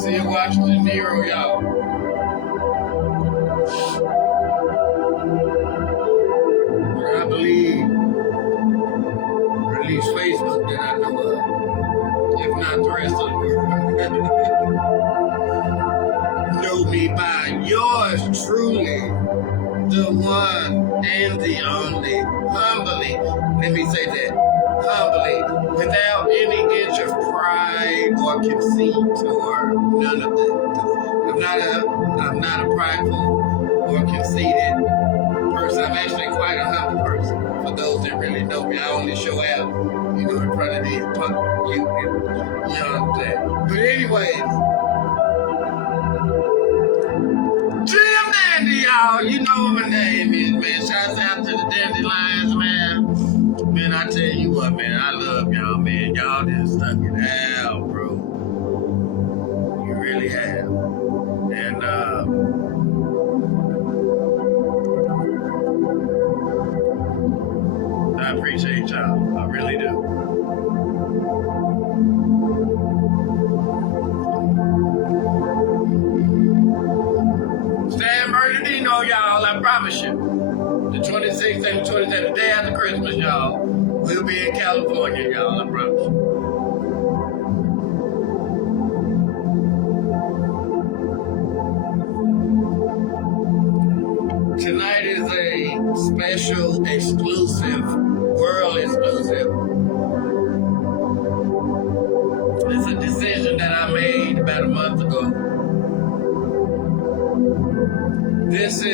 Seer Washington Nero, y'all. I believe, or at least Facebook that I know of, if not the rest of the world, know me by yours truly, the one and the only, humbly, let me say that, humbly, without any inch of pride or conceit or none of that. I'm not a prideful or conceited person. I'm actually quite a humble person. For those that really know me, I only show out, in front of these punk you know what I'm saying. But anyways, Jim Dandy, y'all, you know what my name is, man. Shouts out to the Dandelions, man. Man, I tell you what, man, I love y'all, man. Y'all just stuck it out, bro. You really have. And, I appreciate y'all. I really do. San Bernardino, y'all, I promise you. The 26th and the 27th, the day after Christmas, y'all. We'll be in California, y'all, I promise you. Tonight is a special, exclusive, world exclusive. It's a decision that I made about a month ago. This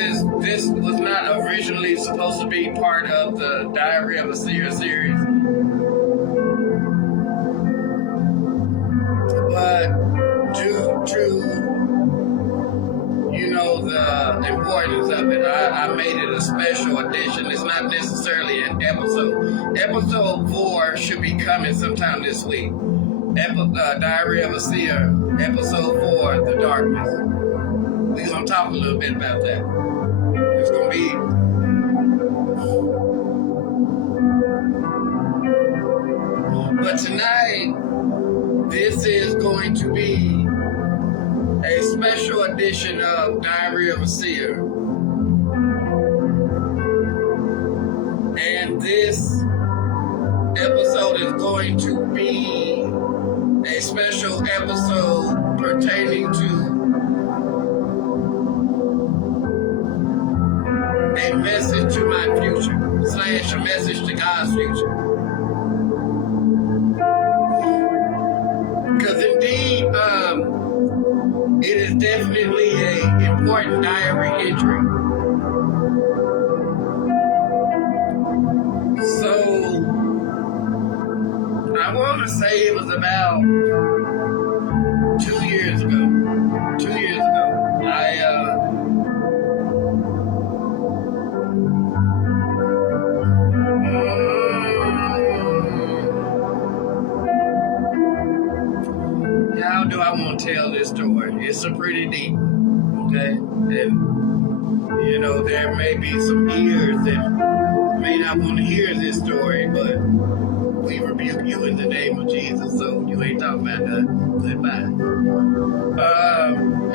was not originally supposed to be part of the Diary of a Seer series. But due to, the importance of it, I made it a special edition. It's not necessarily an episode. Episode 4 should be coming sometime this week. Diary of a Seer, episode 4, The Darkness. We're going to talk a little bit about that. It's going to be... But tonight, this is going to be a special edition of Diary of a Seer. And this episode is going to be a special episode pertaining to a message to my future, / a message to God's future. Because indeed, it is definitely an important diary entry. So I want to say it was about 2 years ago. 2 years ago, how do I want to tell this story? It's a pretty deep one, okay? And, you know, there may be some ears that may not want to hear this story, but we rebuke you in the name of Jesus, so you ain't talking about that. Goodbye.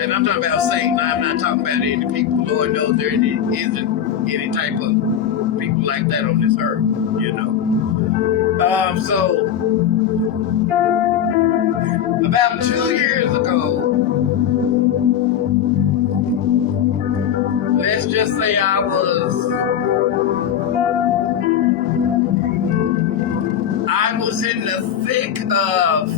And I'm talking about Satan. I'm not talking about any people. Lord knows there isn't any type of people like that on this earth, you know. So about 2 years ago, let's just say I was in the thick of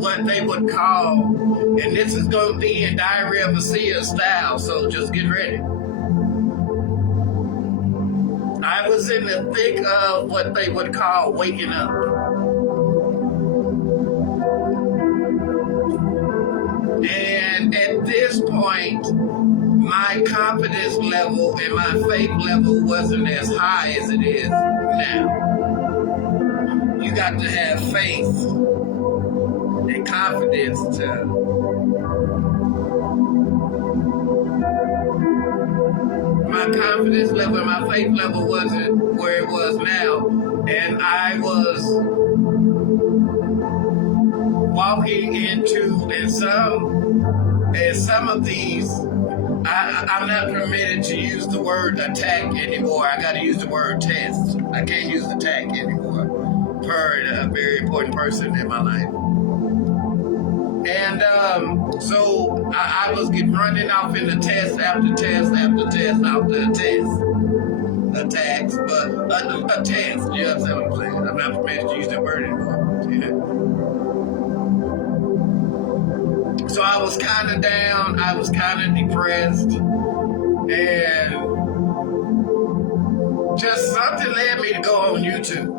what they would call, and this is going to be in Diary of a Seer style, so just get ready. I was in the thick of what they would call waking up. And at this point, my confidence level and my faith level wasn't as high as it is now. You got to have faith and confidence to my confidence level and my faith level wasn't where it was now, and I was walking into some of these. I'm not permitted to use the word attack anymore. I got to use the word test. I can't use attack anymore. Per a very important person in my life. And so I was running off into test after test after test after test. Attacks, but a test. You understand what I'm saying? I'm not permitted to use that word anymore. Yeah. So I was kind of down. I was kind of depressed. And just something led me to go on YouTube.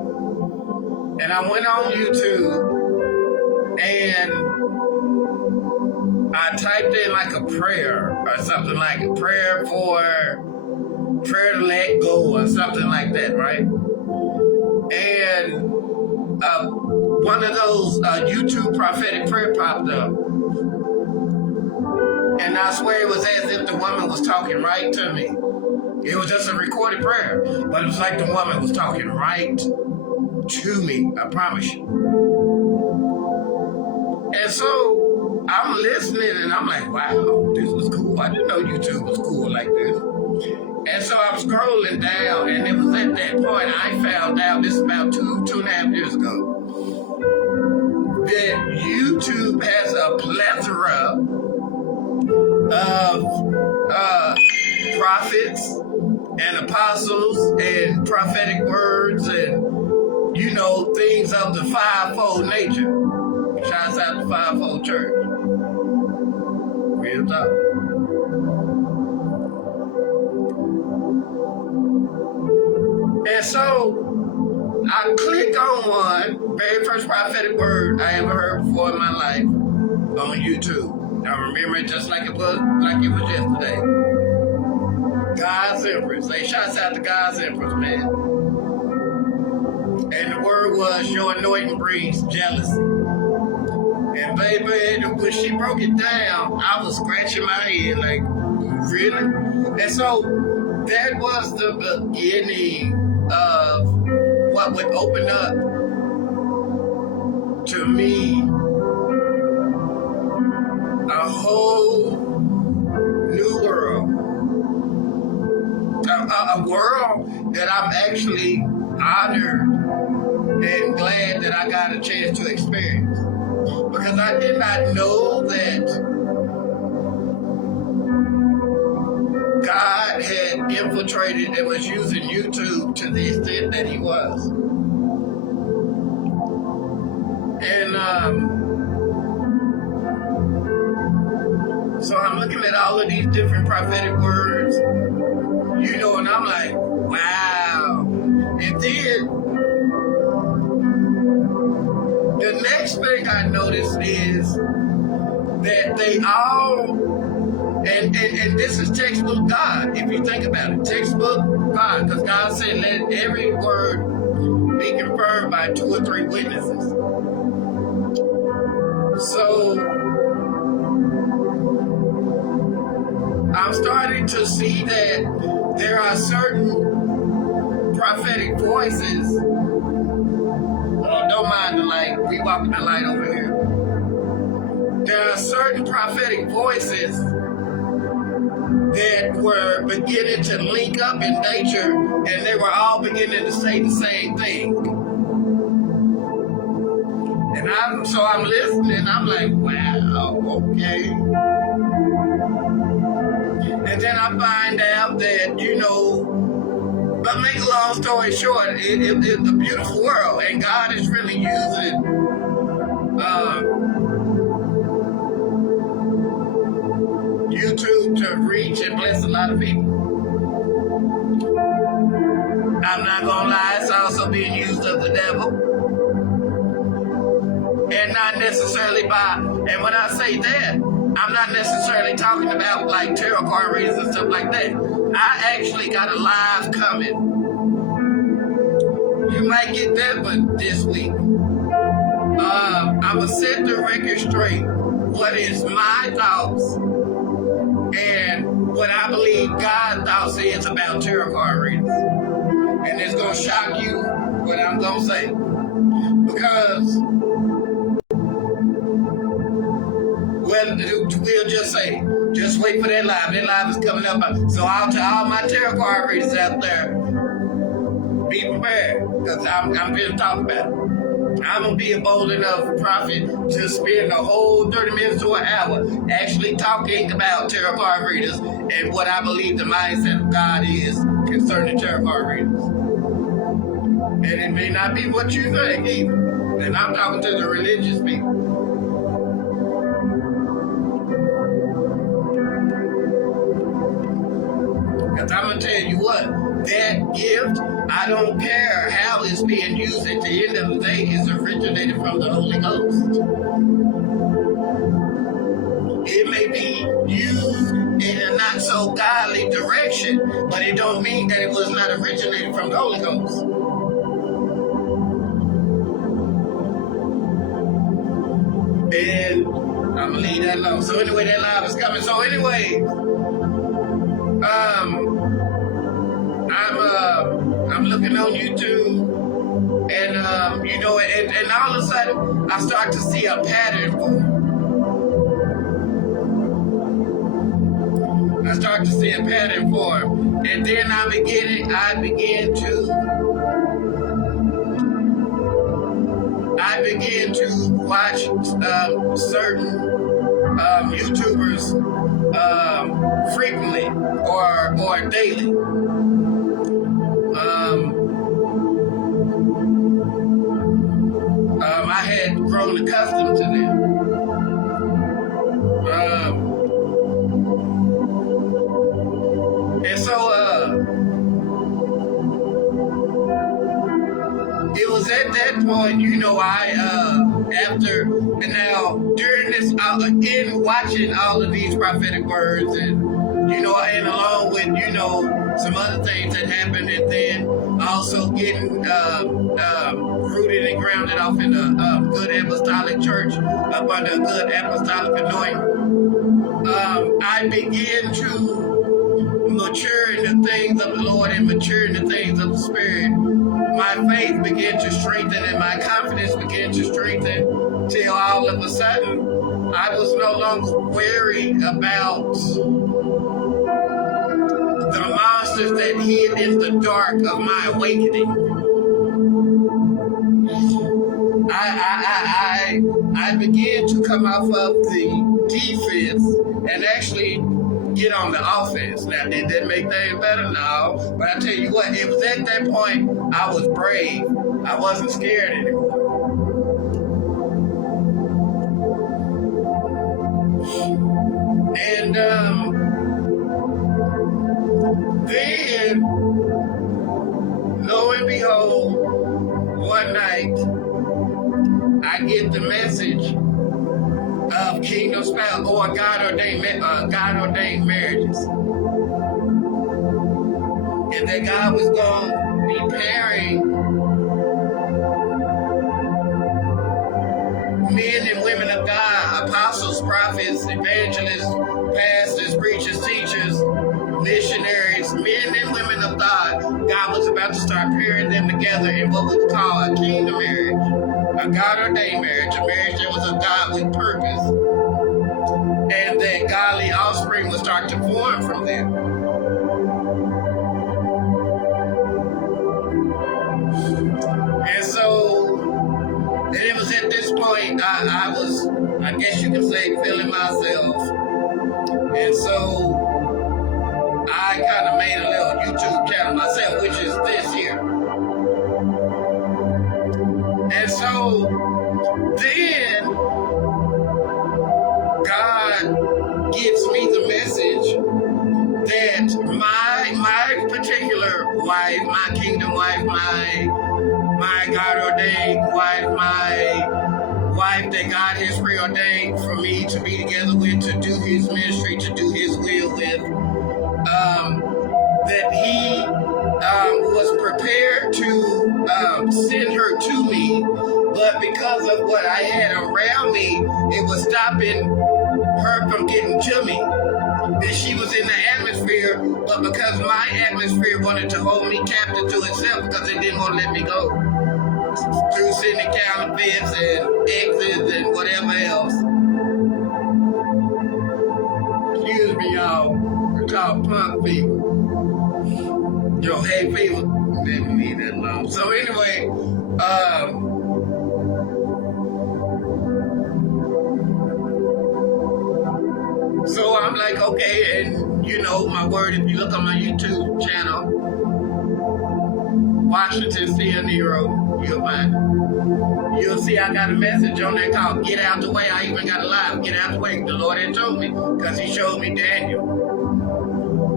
And I went on YouTube and I typed in like a prayer or something, like a prayer to let go or something like that, right? And one of those YouTube prophetic prayer popped up. And I swear it was as if the woman was talking right to me. It was just a recorded prayer, but it was like the woman was talking right to me, I promise you. And so I'm listening and I'm like, wow, this was cool. I didn't know YouTube was cool like this. And so I'm scrolling down, and it was at that point I found out, this is about two and a half years ago, that YouTube has a plethora of prophets and apostles and prophetic words and, you know, things of the fivefold nature. Shouts out to Fivefold Church. Real talk. And so I clicked on one, very first prophetic word I ever heard before in my life on YouTube. I remember it just like it was yesterday. God's Empress. They shouts out to God's Empress, man. And the word was, your anointing brings jealousy. And baby, when she broke it down, I was scratching my head like, really? And so that was the beginning of what would open up to me a whole new world. A world that I'm actually honored and glad that I got a chance to experience. Because I did not know that God had infiltrated and was using YouTube to the extent that he was. And so I'm looking at all of these different prophetic words, you know, and I'm like, wow. And then the next thing I noticed is that they all, and this is textbook God, if you think about it, textbook God, because God said, let every word be confirmed by 2 or 3 witnesses. So I'm starting to see that there are certain prophetic voices. Don't mind the light. We walking the light over here. There are certain prophetic voices that were beginning to link up in nature, and they were all beginning to say the same thing. And I'm listening. I'm like, wow, okay. And then I find out that, you know, but make a long story short, it's a beautiful world, and God is really using YouTube to reach and bless a lot of people. I'm not gonna lie, it's also being used of the devil, and not necessarily by. And when I say that, I'm not necessarily talking about like tarot card readings and stuff like that. I actually got a live coming. You might get that one this week. I'm gonna set the record straight. What is my thoughts and what I believe God's thoughts is about tarot card readings. And it's gonna shock you what I'm gonna say. Because we'll just say, just wait for that live. That live is coming up. So I'll tell all my tarot card readers out there, be prepared, because I'm going to talk about it. I'm going to be a bold enough prophet to spend a whole 30 minutes to an hour actually talking about tarot card readers and what I believe the mindset of God is concerning tarot card readers. And it may not be what you think either. And I'm talking to the religious people. Because I'm going to tell you what, that gift, I don't care how it's being used, at the end of the day, is originated from the Holy Ghost. It may be used in a not so godly direction, but it don't mean that it was not originated from the Holy Ghost. And I'm going to leave that alone. So anyway, that live is coming. So anyway, I'm looking on YouTube, and you know, and all of a sudden I start to see a pattern form. I start to see a pattern form, and then I begin to watch certain YouTubers frequently or daily. I had grown accustomed to them. And so it was at that point, you know, during this, in watching all of these prophetic words, and, you know, and along with, you know, some other things that happened, and then also getting rooted and grounded off in a good apostolic church, up under a good apostolic anointing, I began to mature in the things of the Lord and mature in the things of the Spirit. My faith began to strengthen and my confidence began to strengthen, till all of a sudden I was no longer worried about the monsters that hid in the dark of my awakening. I began to come off of the defense and actually get on the offense. Now, did that make things better? No. But I tell you what, it was at that point I was brave. I wasn't scared anymore. And spouse or God-ordained marriages. And that God was going to be pairing men and women of God, apostles, prophets, evangelists, pastors, preachers, teachers, missionaries, men and women of God. God was about to start pairing them together in what we would call a kingdom marriage, a God-ordained marriage, a marriage that was of God with purpose, and that godly offspring would start to form from them. And so, and it was at this point I was, I guess you could say, feeling myself. And so I kind of made a little YouTube channel myself, which is this here. And so then God gives me the message that my particular wife, my kingdom wife, my God-ordained wife, my wife that God has preordained for me to be together with, to do his ministry, to do his will with, that he was prepared to send her to me, but because of what I had around me, it was stopping her from getting to me. That she was in the atmosphere, but because my atmosphere wanted to hold me captive to itself because it didn't want to let me go through sending counterfeits and exits and whatever else. Excuse me, y'all. It's called punk fever. Yo, hay fever. Didn't leave that alone. So anyway, so I'm like, okay, and you know, my word, if you look on my YouTube channel, Washington Seer Nero, you'll see I got a message on there called Get Out the Way. I even got a live, Get Out the Way. The Lord had told me, because he showed me Daniel.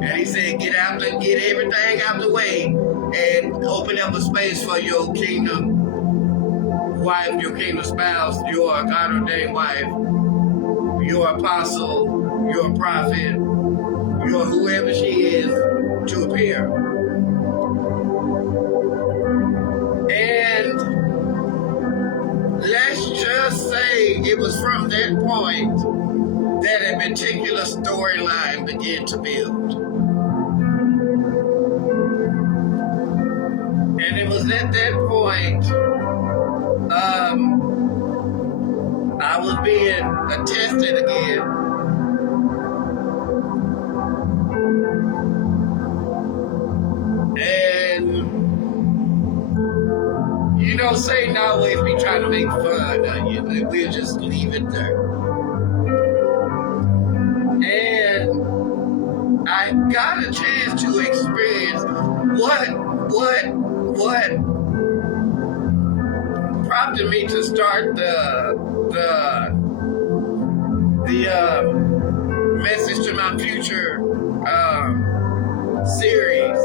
And he said, get everything out the way and open up a space for your kingdom wife, your kingdom spouse, your God-ordained wife, your apostle, your prophet, your whoever she is, to appear. And let's just say it was from that point that a particular storyline began to build. And it was at that point I was being tested again. And, you know, Satan always be trying to make fun of you. We'll just leave it there. And I got a chance to experience what prompted me to start the Message to My Future series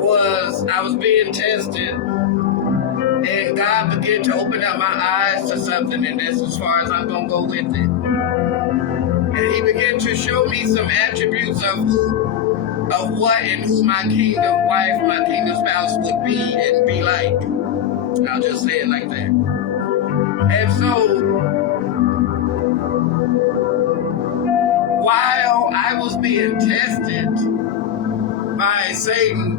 was I was being tested, and God began to open up my eyes to something, and that's as far as I'm gonna go with it. And he began to show me some attributes of what and who my kingdom wife, my kingdom spouse would be and be like. I'll just say it like that. And so, while I was being tested by Satan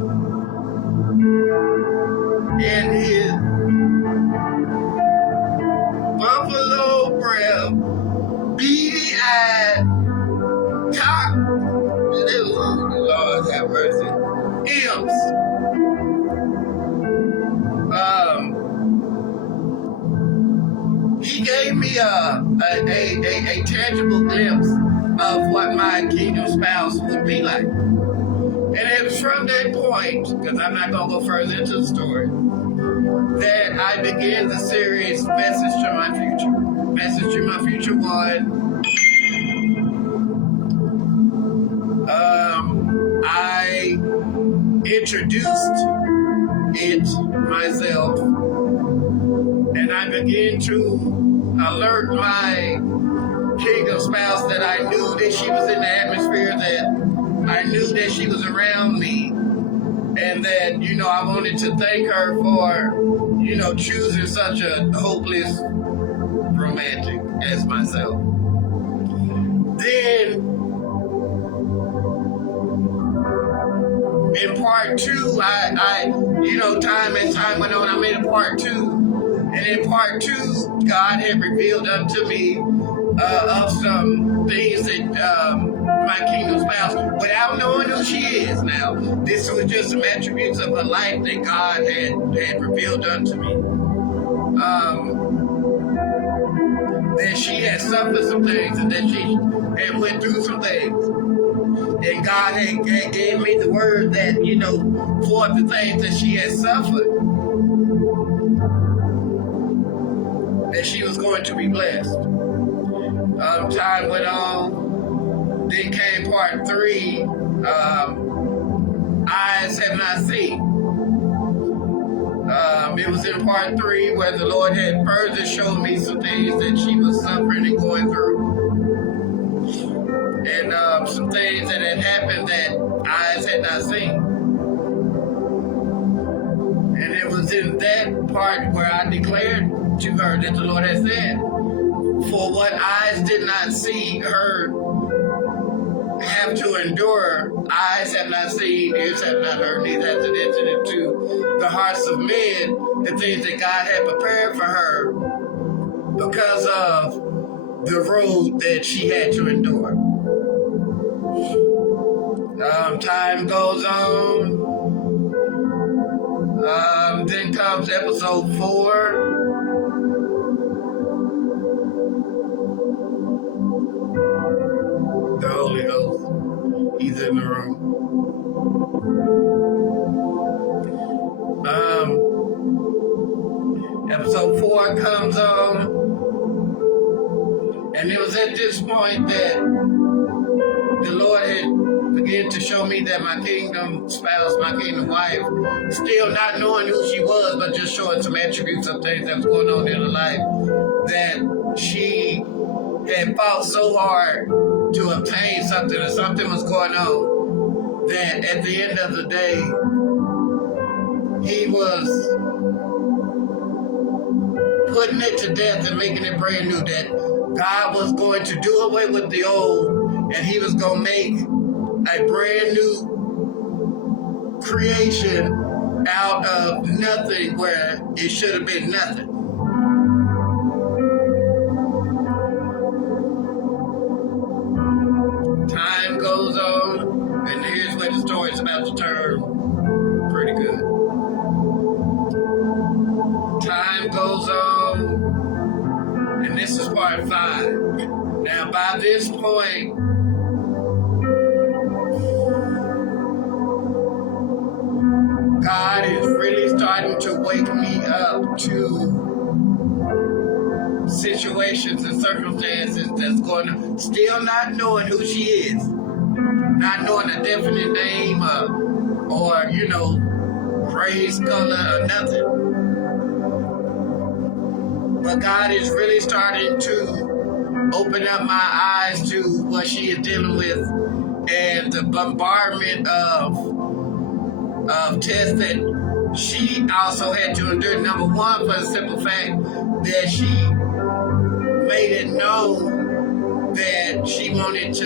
and his buffalo breath, beady-eyed, cock, Lord have mercy, imps, he gave me a tangible glimpse of what my kingdom spouse would be like. And it was from that point, because I'm not going to go further into the story, that I began the series Message to My Future. Message to My Future 1. I introduced it myself, and I began to alert my kingdom spouse that I knew that she was in the atmosphere, that I knew that she was around me, and that, I wanted to thank her for, choosing such a hopeless romantic as myself. Then, in part two, time as time went on, I made a part two. And in part two, God had revealed unto me of some things that my kingdom spouse, without knowing who she is now, this was just some attributes of her life that God had revealed unto me. That she had suffered some things, and that she had went through some things. And God had gave me the word that, for the things that she had suffered, that she was going to be blessed. Time went on. Then came part three, eyes have not seen. It was in part three where the Lord had further showed me some things that she was suffering and going through. And some things that had happened that eyes had not seen. And it was in that part where I declared to her that the Lord had said, for what eyes did not see, heard, have to endure, eyes have not seen, ears have not heard, neither has it entered into the hearts of men, the things that God had prepared for her because of the road that she had to endure. Time goes on. Then comes episode 4. The Holy Ghost, he's in the room. Episode 4 comes on, and it was at this point that the Lord had began to show me that my kingdom spouse, my kingdom wife, still not knowing who she was, but just showing some attributes of things that was going on in her life, that she had fought so hard to obtain something, or something was going on, that at the end of the day, he was putting it to death and making it brand new, that God was going to do away with the old, and he was going to make a brand new creation out of nothing where it should have been nothing. Time goes on, and here's where the story is about to turn pretty good. Time goes on, and this is part 5. Now, by this point, God is really starting to wake me up to situations and circumstances that's going to, still not knowing who she is, not knowing a definite name or race, color, or nothing. But God is really starting to open up my eyes to what she is dealing with and the bombardment of tests that she also had to endure. Number one, for the simple fact that she made it known that she wanted to,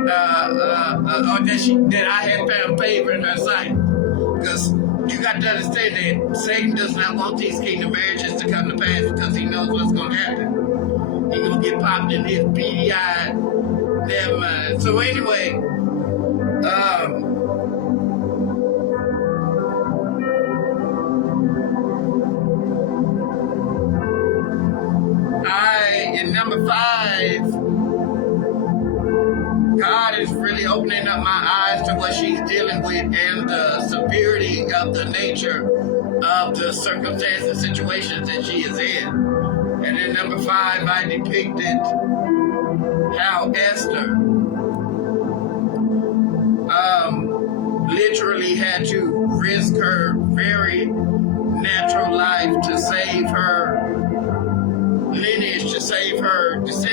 or that I had found favor in her sight. Because you got to understand that Satan does not want these kingdom marriages to come to pass, because he knows what's going to happen. He's going to get popped in his beady-eyed damn mind. So anyway, in number 5, God is really opening up my eyes to what she's dealing with and the severity of the nature of the circumstances, situations that she is in. And in number 5, I depicted how Esther literally had to risk her very natural life to save her lineage, to save her descendants.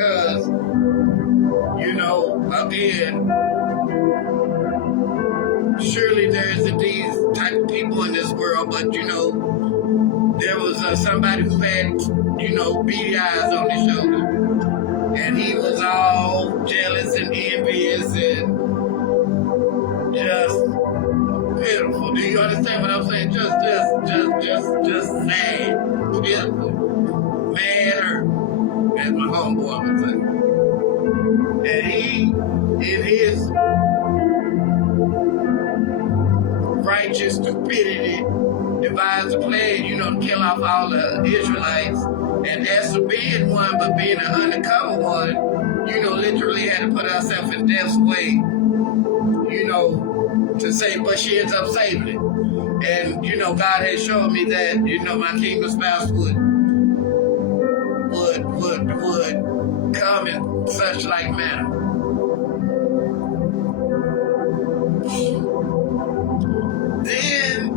because, again, surely there's these type of people in this world, but, there was somebody who had, beady eyes on his shoulder, and he was all jealous and envious and just pitiful. Do you understand what I'm saying? Just sad, pitiful, mad, hurt, as my homeboy would say. And he, in his righteous stupidity, devised a plan, to kill off all the Israelites. And as for being one, but being an undercover one, literally had to put ourselves in death's way, to save, but she ends up saving it. And, God has shown me that, my kingdom spouse would come in such like manner. Then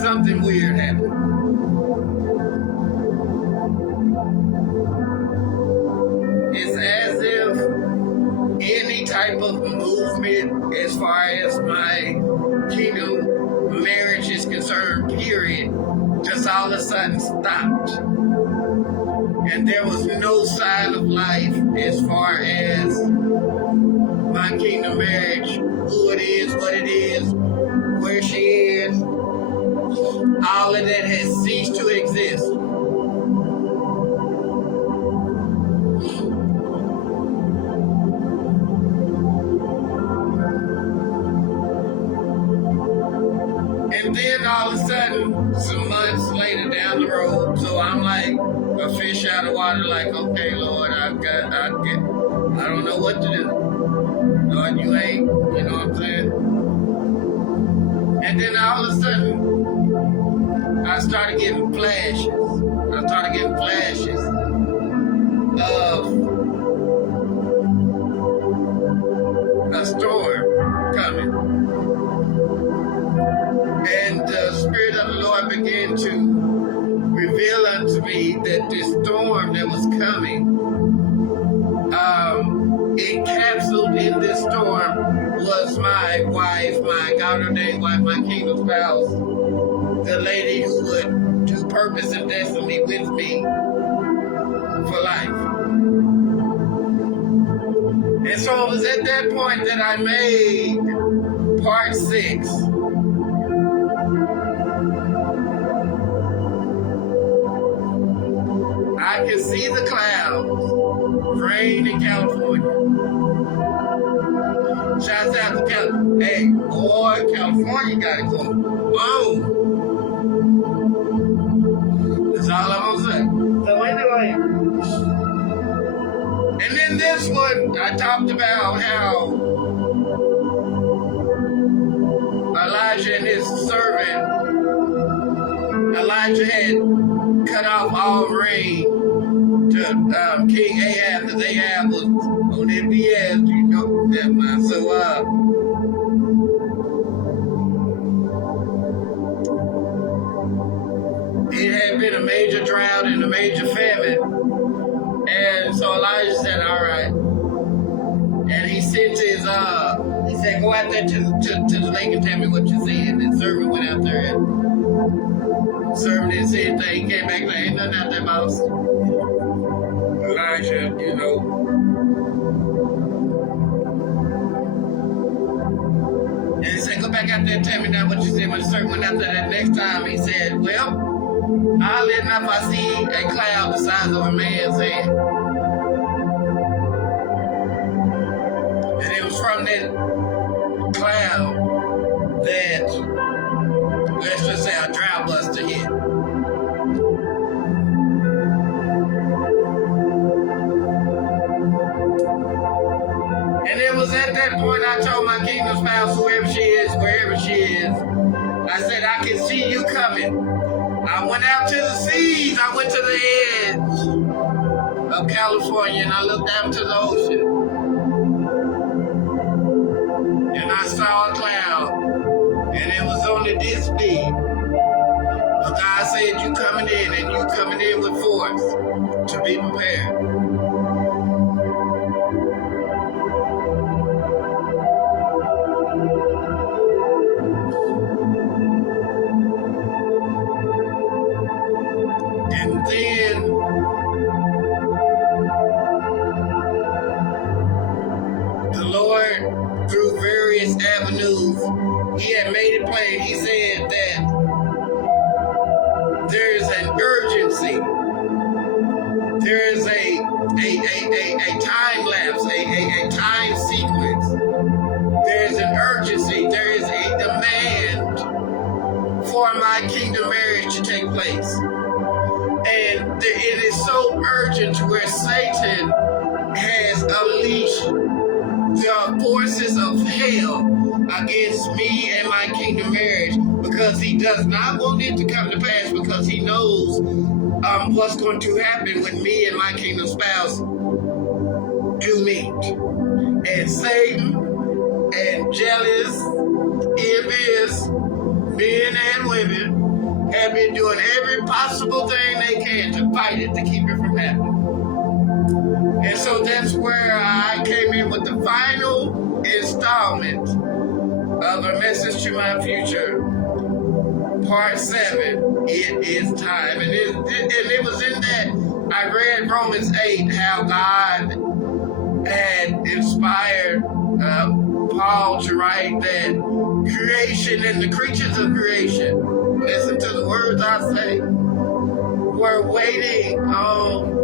something weird happened. It's as if any type of movement as far as my kingdom marriage is concerned, period, just all of a sudden stopped. And there was no sign of life as far as my kingdom marriage, who it is, what it is, where she is. All of that has ceased to exist. And then all of a sudden, some months later down the road, so I'm like a fish out of water, like, okay, Lord, I don't know what to do. Lord, you ain't, you know what I'm saying? And then all of a sudden, I started getting flashes. Of a storm coming. And the Spirit of the Lord began to reveal unto me that this storm that was coming, encapsulated in this storm was my wife, my God-ordained wife, my kingdom spouse, the lady who would do purpose and destiny with me for life. And so it was at that point that I made part 6. I can see the clouds, rain in California. Shouts out to California. Hey, boy, California got it going. Boom. That's all I'm gonna say. So anyway, and then this one, I talked about how Elijah and his servant, Elijah had cut off all rain to King Ahab, because Ahab was on that BS, that man. So, it had been a major drought and a major famine. And so Elijah said, all right. And he sent his, he said, go out there to the lake and tell me what you see. And the servant went out there and servant didn't see anything. He came back like, ain't nothing out there, boss. Elijah, And he said, go back out there and tell me now what you see. When the servant went out there that next time, he said, well, I'll let enough I see a cloud the size of a man's hand. And it was from that cloud that, let's just say, a drought buster hit. And it was at that point I told my kingdom spouse, whoever she is, wherever she is, I said, I can see you coming. I went out to the seas. I went to the edge of California and I looked out to the ocean. And I saw a cloud. And it was only this big. But God said, you coming in and you coming in with force. yours to be prepared. And then the Lord, through various avenues, He had made it plain. He said that there is an urgency. There is a time lapse, a time sequence. There is an urgency. There is a demand for my kingdom marriage to take place. And it is so urgent to where Satan has unleashed the forces of hell against me and my kingdom marriage, because he does not want it to come to pass, because he knows what's going to happen when me and my kingdom spouse do meet. And Satan and jealous, envious men and women have been doing every possible thing they can to fight it, to keep it from happening. And so that's where I came in with the final installment of A Message to My Future, Part 7, It Is Time. And it was in that I read Romans 8, how God had inspired Paul to write that creation and the creatures of creation, listen to the words I say, were waiting on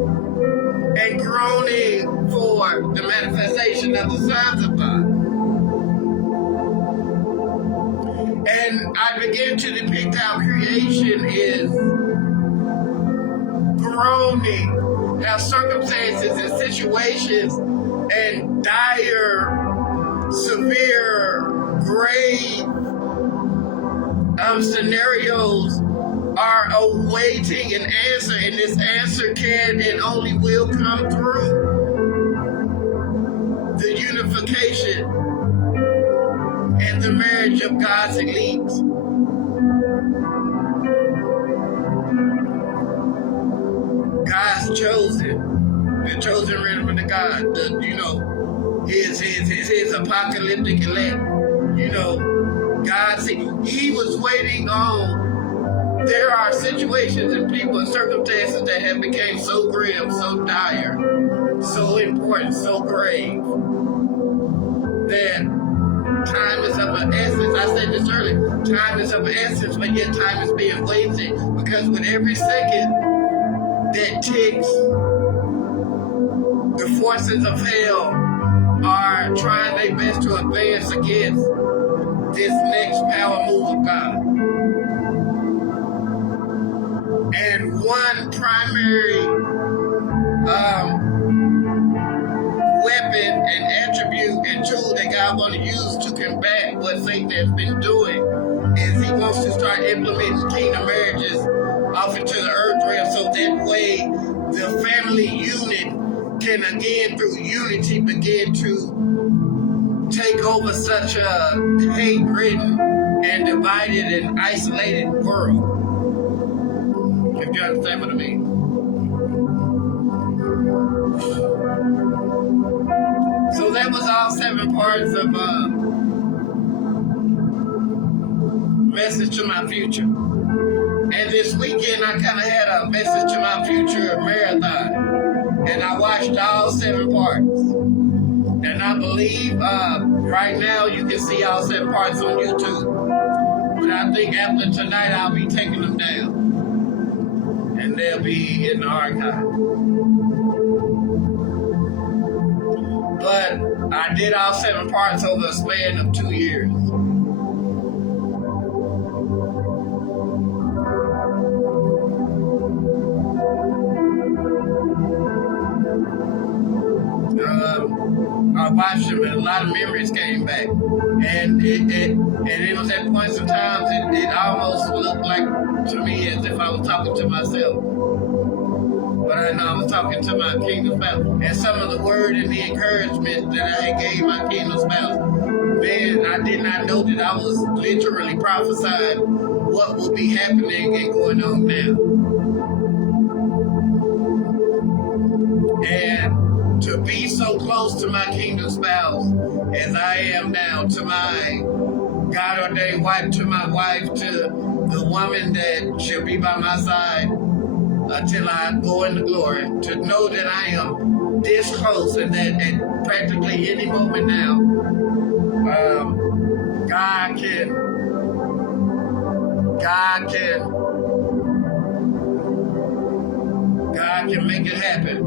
and groaning for the manifestation of the sons of God. And I began to depict how creation is groaning, how circumstances and situations and dire, severe, grave scenarios are awaiting an answer, and this answer can and only will come through the unification and the marriage of God's elites. God's chosen, the chosen remnant of God, his apocalyptic elect. God said he was waiting on. There are situations and people and circumstances that have become so grim, so dire, so important, so grave, that time is of an essence. I said this earlier. Time is of an essence, but yet time is being wasted, because with every second that ticks, the forces of hell are trying their best to advance against this next power move of God. And one primary weapon and attribute and tool that God wants to use to combat what Satan has been doing is he wants to start implementing kingdom marriages off into the earth realm, so that way the family unit can again through unity begin to take over such a hate-ridden and divided and isolated world. If you understand what I mean. So that was all 7 parts of Message to My Future. And this weekend I kind of had a Message to My Future marathon. And I watched all 7 parts. And I believe right now you can see all 7 parts on YouTube. But I think after tonight I'll be taking them down. And they'll be in the archive. But I did all 7 parts over a span of 2 years. I watched them and a lot of memories came back. And it was at points in times it almost looked like to me as if I was talking to myself. But I know I was talking to my kingdom spouse. And some of the word and the encouragement that I gave my kingdom spouse, man, I did not know that I was literally prophesying what will be happening and going on now. be so close to my kingdom spouse as I am now, to my God-ordained wife, to my wife, to the woman that shall be by my side until I go into glory, to know that I am this close and that at practically any moment now, God can make it happen.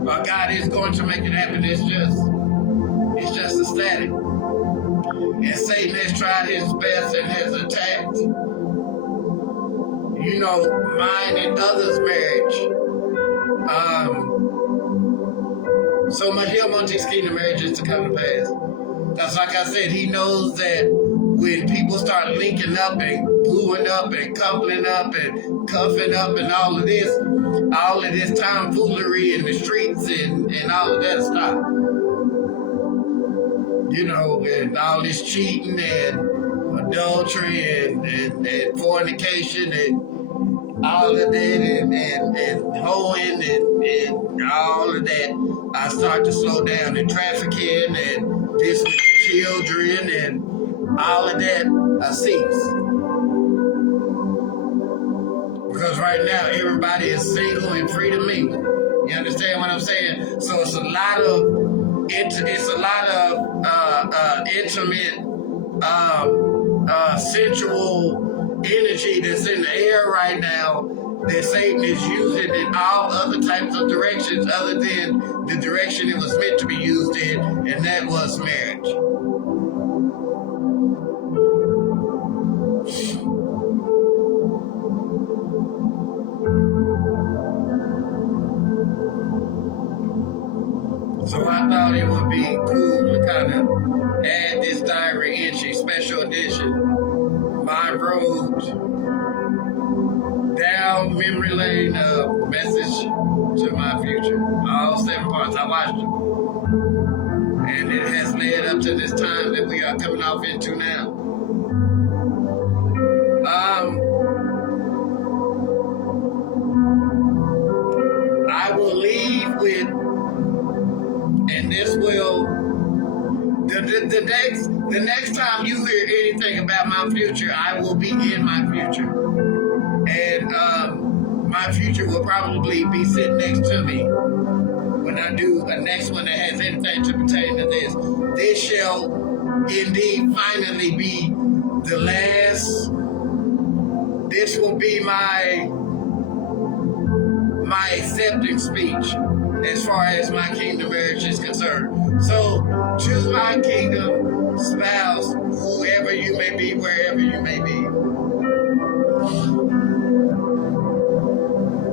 Or God is going to make it happen. It's just ecstatic. And Satan has tried his best and has attacked, mine and others' marriage. So much he wants his kingdom marriages to come to pass. That's like I said, he knows that when people start linking up and gluing up and coupling up and cuffing up and all of this tomfoolery in the streets and all of that stuff, and all this cheating and adultery and fornication and all of that and hoeing and all of that, I start to slow down, and trafficking and this with the children and all of that, I cease. Because right now everybody is single and free to mingle. You understand what I'm saying? So it's a lot of intimate, sensual energy that's in the air right now that Satan is using in all other types of directions other than the direction it was meant to be used in, and that was marriage. So I thought it would be cool to kind of add this diary entry, special edition, my road down memory lane, message to my future. All 7 parts, I watched it. And it has led up to this time that we are coming off into now. I will leave with, and this will, the next time you hear anything about my future, I will be in my future. And my future will probably be sitting next to me when I do a next one that has anything to pertain to this. This shall indeed finally be the last. This will be my acceptance speech as far as my kingdom marriage is concerned. So to my kingdom spouse, whoever you may be, wherever you may be,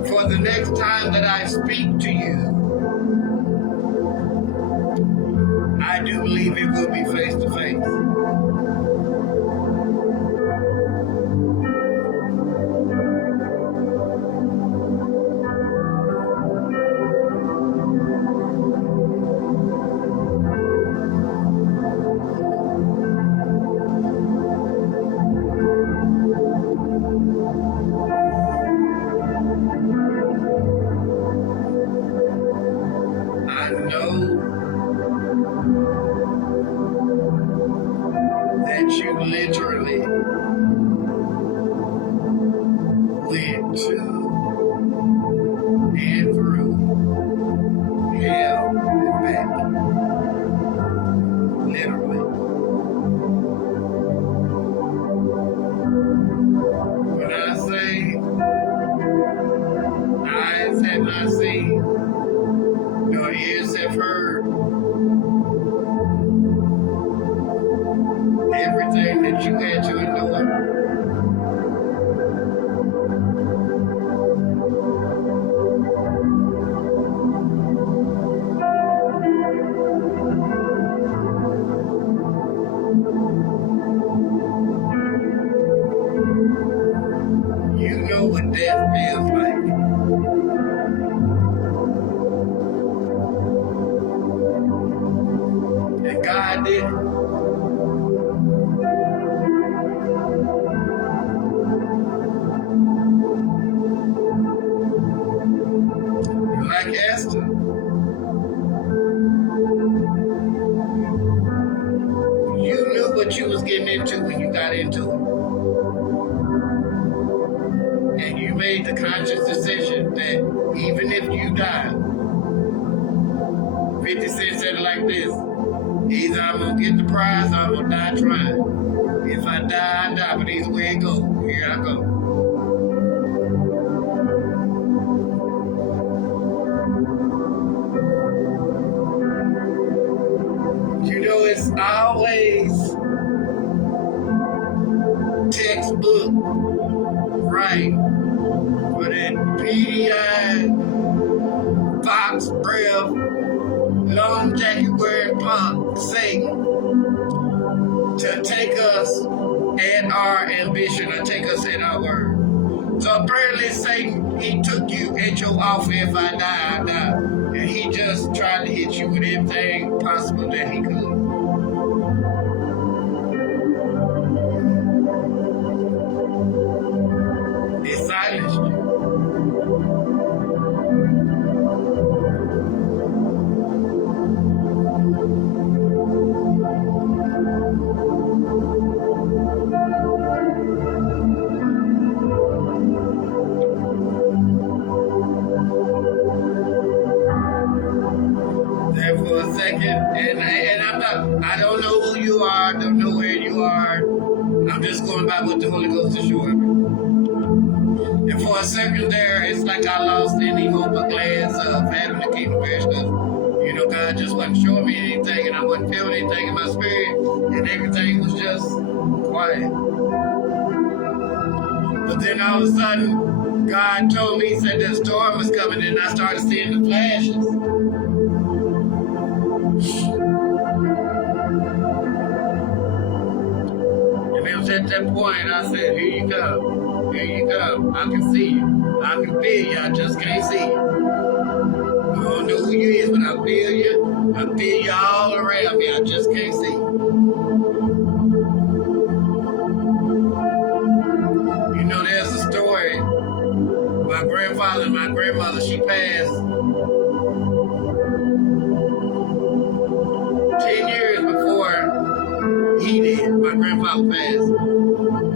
for the next time that I speak to you, I do believe it will be face to face. I know that you literally went to and through hell and back. Literally. When I say eyes have not seen, nor ears have heard, everything that you had to endure. You know what death feels like. And God did it. Like Esther, into it. And you made the conscious decision that even if you die, 50 Cent said it like this: either I'm gonna get the prize or I'm gonna die trying. If I die, I die, but either way it goes, here I go. You know, it's always textbook right for that PDI, fox breath, long jacket wearing punk Satan to take us at our ambition or take us at our word. So apparently Satan, he took you at your offer. If I die, I die. And he just tried to hit you with everything possible that he could. It silenced you. There for a second, and I'm not, I don't know who you are, don't know where you are. I'm just going by what the Holy Ghost is showing me. And for a second there, it's like I lost any hope or glance of having the kingdom marriage, because, you know, God just wasn't showing me anything, and I wasn't feeling anything in my spirit, and everything was just quiet. But then all of a sudden, God told me, he said the storm was coming, and I started seeing the flashes. And it was at that point I said, here you come. Here you come. I can see you. I can feel you. I just can't see you. I don't know who you is, but I feel you. I feel you all around me. I just can't see you. You know, there's a story. My grandfather and my grandmother, she passed 10 years before he did. My grandfather passed.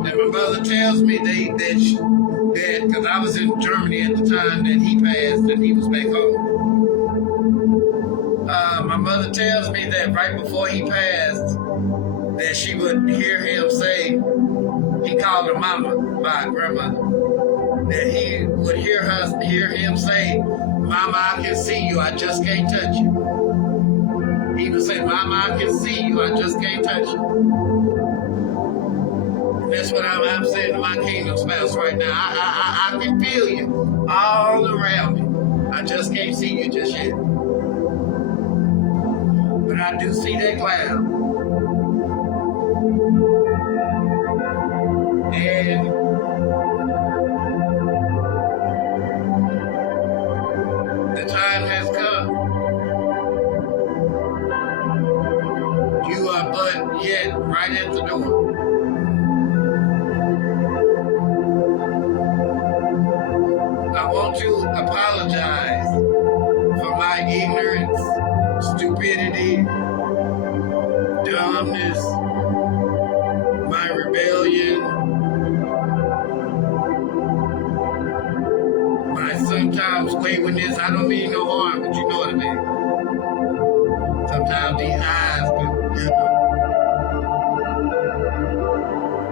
And my mother tells me that because I was in Germany at the time that he passed and he was back home. My mother tells me that right before he passed, that she would hear him say, he called her mama, my grandmother, that he would hear him say, Mama, I can see you, I just can't touch you. He would say, Mama, I can see you, I just can't touch you. That's what I'm saying to my kingdom spouse right now. I can feel you all around me. I just can't see you just yet. But I do see that cloud. And the time has come. You are but yet right at the door. I want to apologize for my ignorance, stupidity, dumbness, my rebellion, my sometimes waywardness. I don't mean no harm, but you know what I mean. Sometimes these eyes,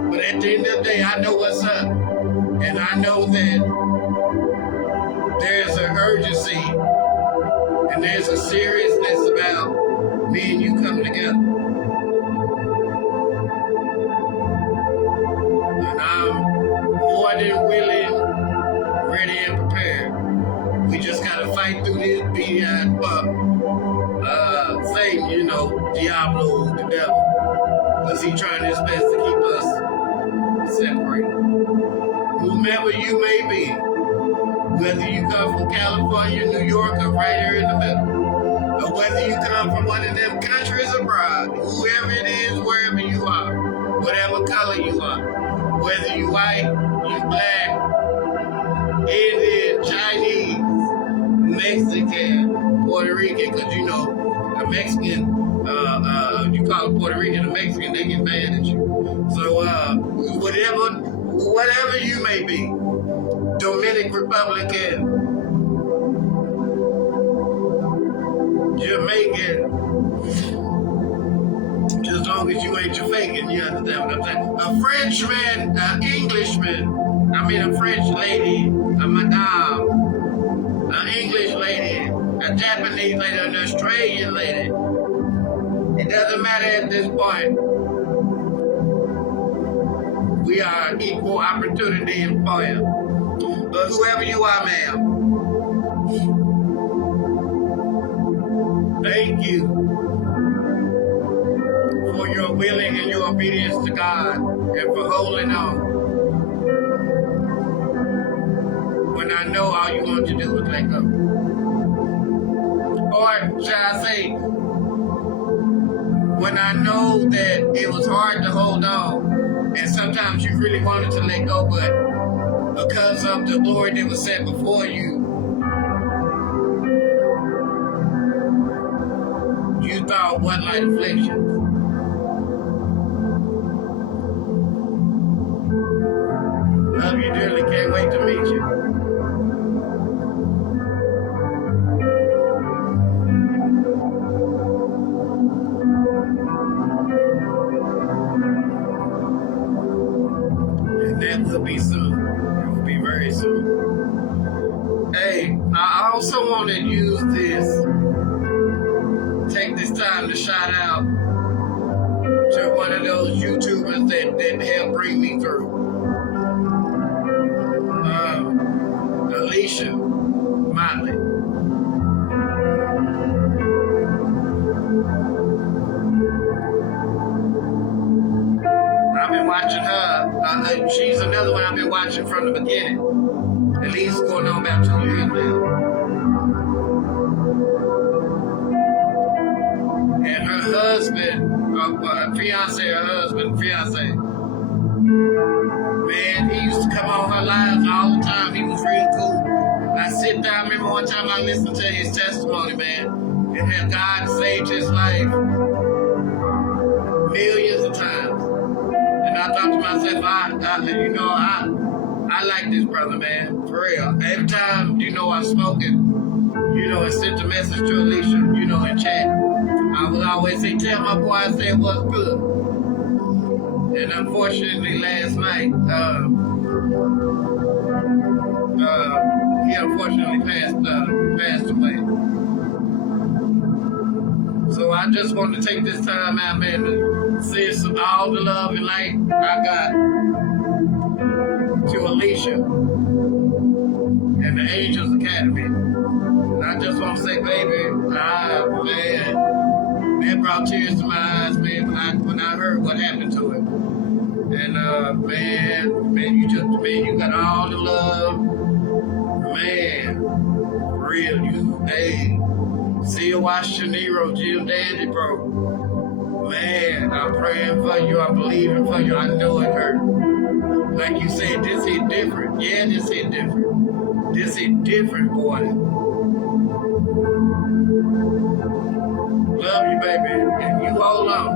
but at the end of the day, I know what's up. And I know that there's an urgency and there's a seriousness about me and you coming together. And I'm more than willing, ready, and prepared. We just gotta fight through this Satan, you know, Diablo, the devil. Because he's trying his best to keep us separated. Whomever you may be, whether you come from California, New York, or right here in the middle, or whether you come from one of them countries abroad, whoever it is, wherever you are, whatever color you are, whether you white, you black, Indian, Chinese, Mexican, Puerto Rican, because you know, a Mexican You call a Puerto Rican or Mexican, they get mad at you. So whatever you may be, Dominican Republican, Jamaican, just as long as you ain't Jamaican, you understand what I'm saying? A Frenchman, an Englishman, a French lady, a madame, an English lady, a Japanese lady, an Australian lady. It doesn't matter at this point. We are equal opportunity employer. But whoever you are, ma'am, thank you for your willing and your obedience to God and for holding on. When I know all you want to do is let go. Or shall I say, when I know that it was hard to hold on, and sometimes you really wanted to let go, but because of the glory that was set before you, you thought, what light affliction? Love you dearly, can't wait to meet you. And that will be soon. It will be very soon. Hey, I also want to use take this time to shout out to one of those YouTubers that helped bring me through. Alicia Motley. I've been watching her. She's another one I've been watching from the beginning. At least going on about 2 years now. And her husband, fiance, man, he used to come on her lives all the time. He was real cool. I sit down, I remember one time I listened to his testimony, man, and how God saved his life millions of times. And I thought to myself, I like this brother, man, for real. Every time, I smoke it, and sent a message to Alicia, in chat, I would always say, tell my boy I said what's good. And unfortunately, last night, he unfortunately passed away. So I just want to take this time out, man, to send all the love and light I got to Alicia and the Angels Academy. And I just want to say, baby, man, that brought tears to my eyes, man, when I heard what happened to him. And man, you got all the love, man, real, hey, Seer Washington Hero, Jim Dandy, bro, man, I'm praying for you, I'm believing for you, I know it hurt. Like you said, this hit different, yeah, this hit different, boy. Love you, baby, and you hold on.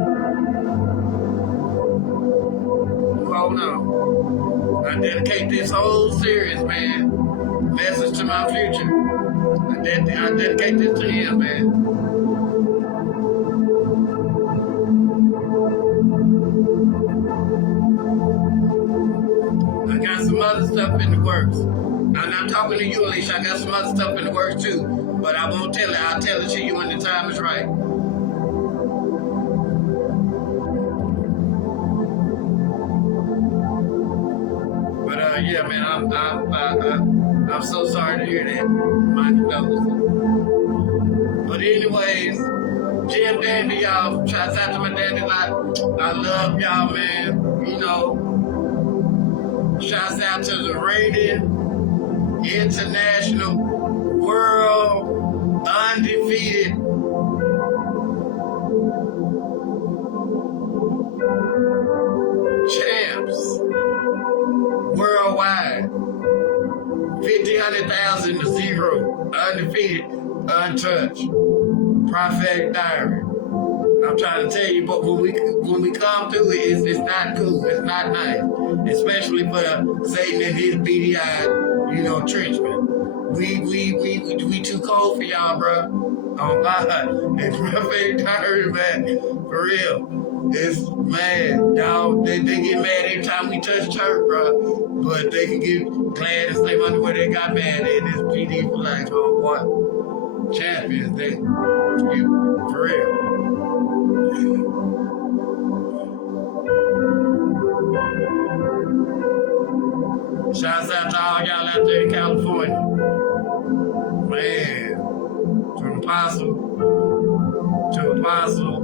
Hold on. I dedicate this whole series, man. Message to my future. I dedicate this to him, man. I got some other stuff in the works. I'm not talking to you, Alicia. I got some other stuff in the works too. But I won't tell it. I'll tell it to you when the time is right. Yeah, man, I'm so sorry to hear that. My condolences. But anyways, Jim Dandy, y'all, shouts out to my daddy lot. I love y'all, man. Shouts out to the reigning, international, world, undefeated champs. Worldwide, 50, 100,000 to 0, undefeated, untouched, prophetic diary. I'm trying to tell you, but when we come through it, it's not cool. It's not nice, especially for Satan and his beady-eyed, trenchmen. We too cold for y'all, bro. Oh God, it's my favorite time, man. For real, it's man, y'all. They get mad every time we touch church, bro. But they can get glad and stay under where they got mad at. This PD for like, oh boy, champions, they, for real. Shouts out to all y'all out there in California. Man, to Apostle.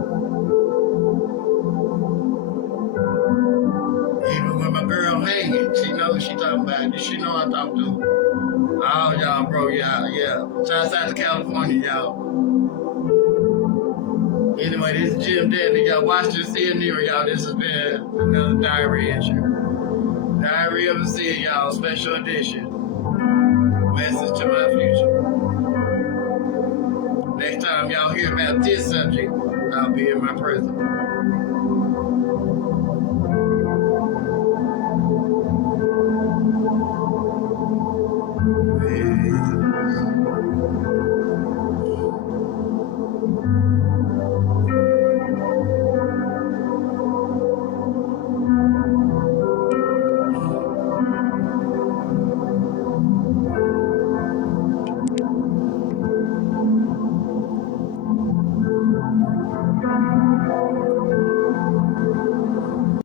Even with my girl hanging, she knows what she talking about. She know I'm talking to. Oh, y'all, bro, yeah. Shouts out to California, y'all. Anyway, this is Jim Dandy. Y'all watch this Seer Near, y'all. This has been another diary entry. Diary of a Seer, y'all. Special edition. Message to my future. Next time y'all hear about this subject, I'll be in my presence.